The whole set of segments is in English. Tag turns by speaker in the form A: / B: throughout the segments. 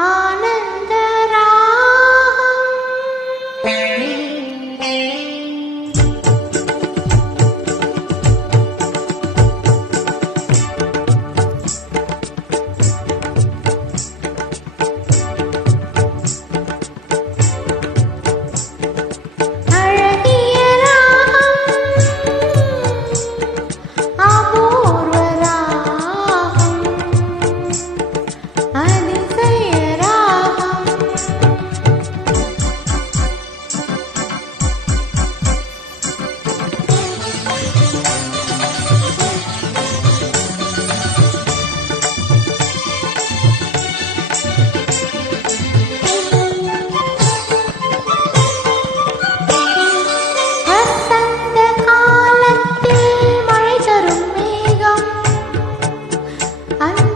A: Ah 啊。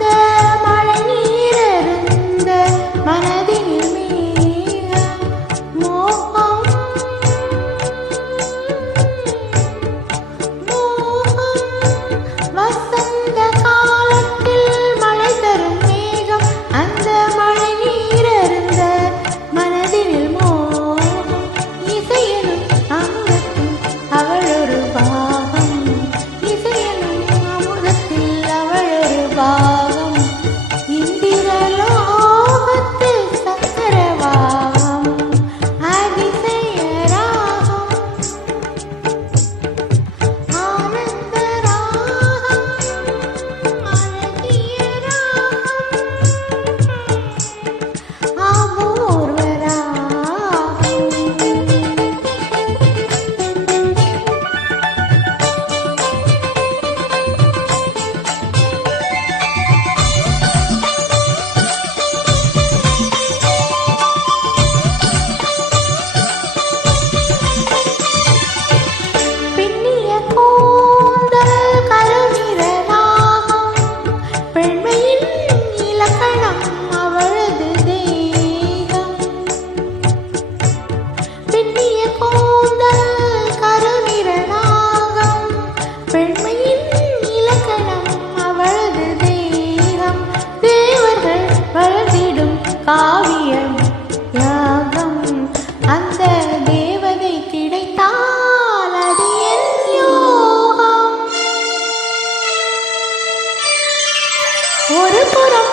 A: அந்த தேவதை கிடைத்தால் அது யோகம். ஒரு புறம்